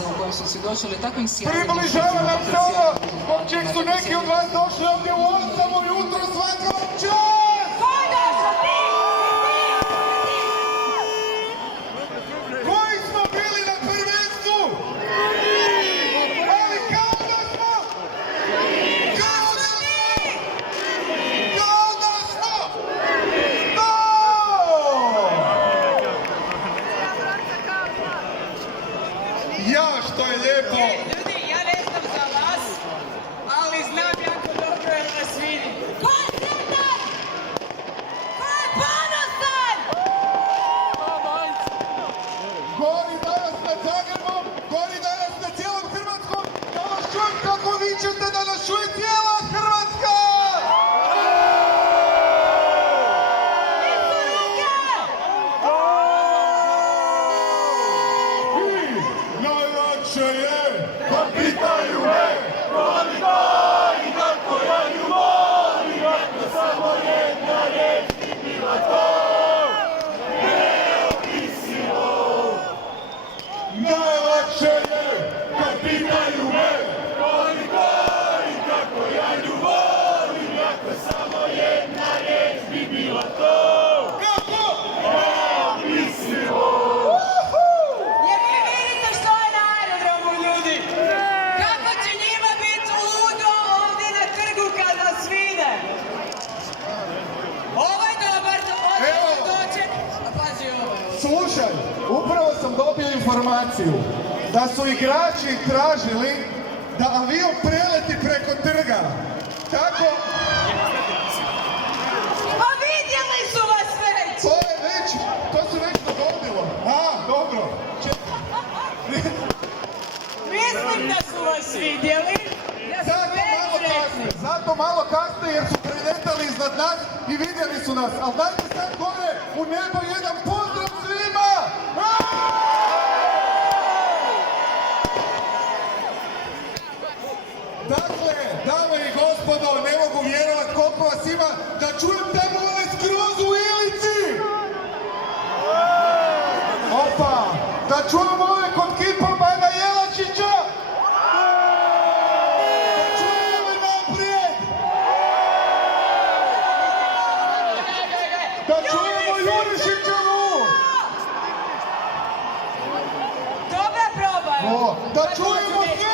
u kojem su svjedočili takvim sjajnim... Približava nam se ono zbog čeg su neki od vas došli ovdje u 8 ujutro, svaka vam čast! Koji smo bili na prvenstvu? Ali kao da smo! Kao da smo! Ja, što je lijepo! Ljudi, ja ne znam za vas, ali znam jako dobro jer vas vidim. Ko je sretan? Ko je ponosan? Gori danas nad Zagrebom, gori danas nad cijelom Hrvatskom, da vas čujem kako vičete, da nas čuje cijela Hrvatska! Najlakše je, kad pitaju me, koliko i kako ja nju volim, ako samo jedna riječ bi bila to, neopisivo. Najlakše je, kad pitaju me, koliko i kako ja nju volim, ako samo jedna riječ bi bila to. Kako? Neopisivo. Jer vi vidite što je na aerodromu, ljudi. Kako će njima biti ludo ovdje na trgu kad nas vide. Ovo je dobar doček. A pazi ovo. Slušaj, upravo sam dobio informaciju da su igrači tražili da avion preleti preko trga. Tako, Pa vidjeli su vas već. to se već dogodilo. A, dobro. Mislim da su vas vidjeli. Da su već rekli. Zato malo kasnije jer su preletali iznad nas i vidjeli su nas. Ali dajte sad gore u nebo jedan pozdrav svima! Dakle, dame i gospodo, ne mogu vjerovat koliko vas ima, da čujem tamo one skroz u Ilici! Opa, da čujem ove kod kipa Bana Jelačića! Da čujem ove naprijed! Da čujemo Jurišićevu! Dobra proba. Da čujemo sve